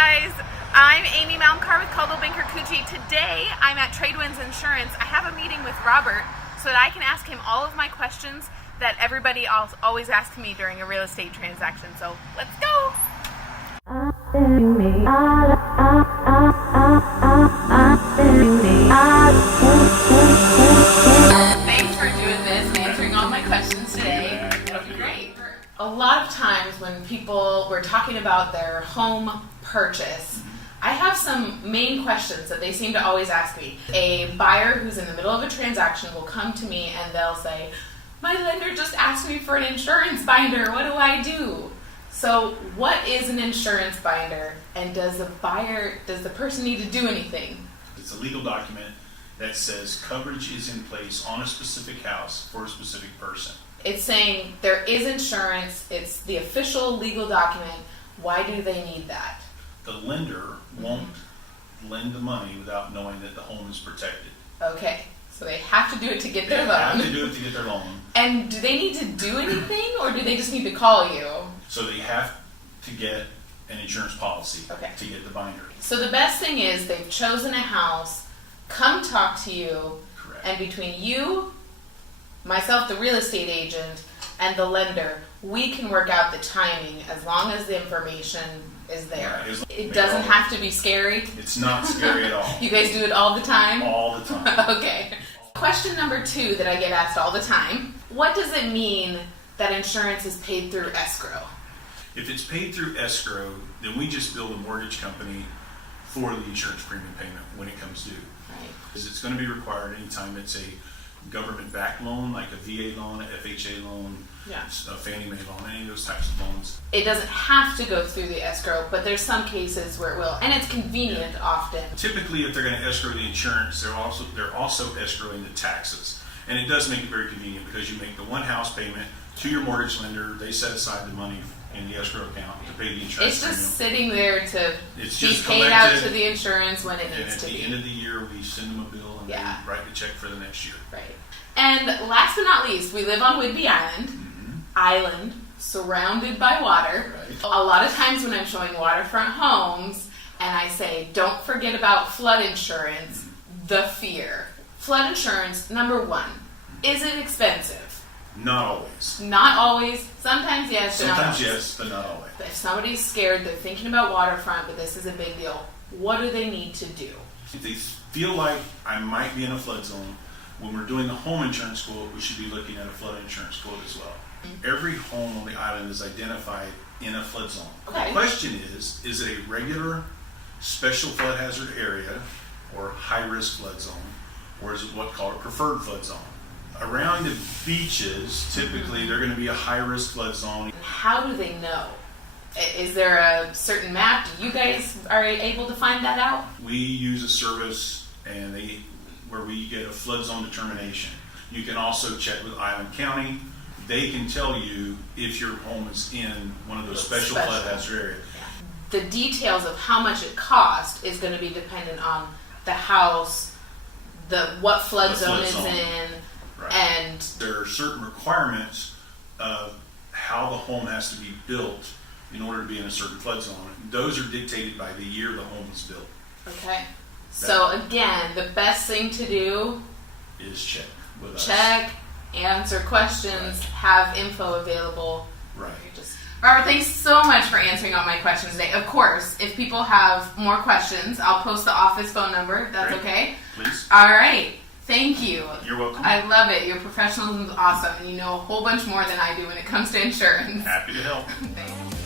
guys, I'm Amy Malmcar with Coldwell Banker Coochie. Today I'm at Tradewinds Insurance. I have a meeting with Robert so that I can ask him all of my questions that everybody always asks me during a real estate transaction. So let's go! Thanks for doing this and answering all my questions today. That'll be great. A lot of times when people were talking about their home purchase, I have some main questions that they seem to always ask me. A buyer who's in the middle of a transaction will come to me and they'll say, my lender just asked me for an insurance binder, what do I do? So what is an insurance binder, and does the person need to do anything? It's a legal document that says coverage is in place on a specific house for a specific person. It's saying there is insurance, it's the official legal document. Why do they need that? The lender won't lend the money without knowing that the home is protected. Okay, so they have to do it to get their loan. They have to do it to get their loan. And do they need to do anything, or do they just need to call you? So they have to get an insurance policy to get the binder. So the best thing is they've chosen a house, come talk to you, Correct. And between you, myself, the real estate agent, and the lender, we can work out the timing as long as the information is there. Right. It doesn't have to be scary. It's not scary at all. You guys do it all the time? All the time. Okay. Question number 2 that I get asked all the time. What does it mean that insurance is paid through escrow? If it's paid through escrow, then we just bill the mortgage company for the insurance premium payment when it comes due. Right. Because it's going to be required anytime it's a government-backed loan, like a VA loan, a FHA loan, a Fannie Mae loan, any of those types of loans. It doesn't have to go through the escrow, but there's some cases where it will, and it's convenient often. Typically, if they're going to escrow the insurance, they're also escrowing the taxes. And it does make it very convenient because you make the one house payment to your mortgage lender, they set aside the money in the escrow account to pay the insurance It's just premium. sitting there to It's be just paid out collected, to the insurance when it and needs at to the be. end of the year, we send them a bill and they write the check for the next year. Right. And last but not least, we live on Whidbey Island, surrounded by water. Right. A lot of times when I'm showing waterfront homes and I say, don't forget about flood insurance, the fear. Flood insurance, number 1, is it expensive? Not always. Not always. Sometimes yes, but not Sometimes always. yes, but not always. But if somebody's scared, they're thinking about waterfront, but this is a big deal, what do they need to do? If they feel like I might be in a flood zone, when we're doing the home insurance quote, we should be looking at a flood insurance quote as well. Every home on the island is identified in a flood zone. Okay. The question is it a regular special flood hazard area or high-risk flood zone, or is it what's called a preferred flood zone? Around the beaches, typically they're going to be a high-risk flood zone. How do they know? Is there a certain map? Do you guys are able to find that out? We use a service where we get a flood zone determination. You can also check with Island County. They can tell you if your home is in one of those special flood hazard areas. The details of how much it cost is going to be dependent on the house, what flood zone it's in, right. And there are certain requirements of how the home has to be built in order to be in a certain flood zone. Those are dictated by the year the home was built. Okay. So again, the best thing to do is check with us. Check, answer questions, have info available. Right. Robert, thanks so much for answering all my questions today. Of course, if people have more questions, I'll post the office phone number. That's Great. Okay? Please. All right. Thank you. You're welcome. I love it. Your professionalism is awesome, and you know a whole bunch more than I do when it comes to insurance. Happy to help. Thanks.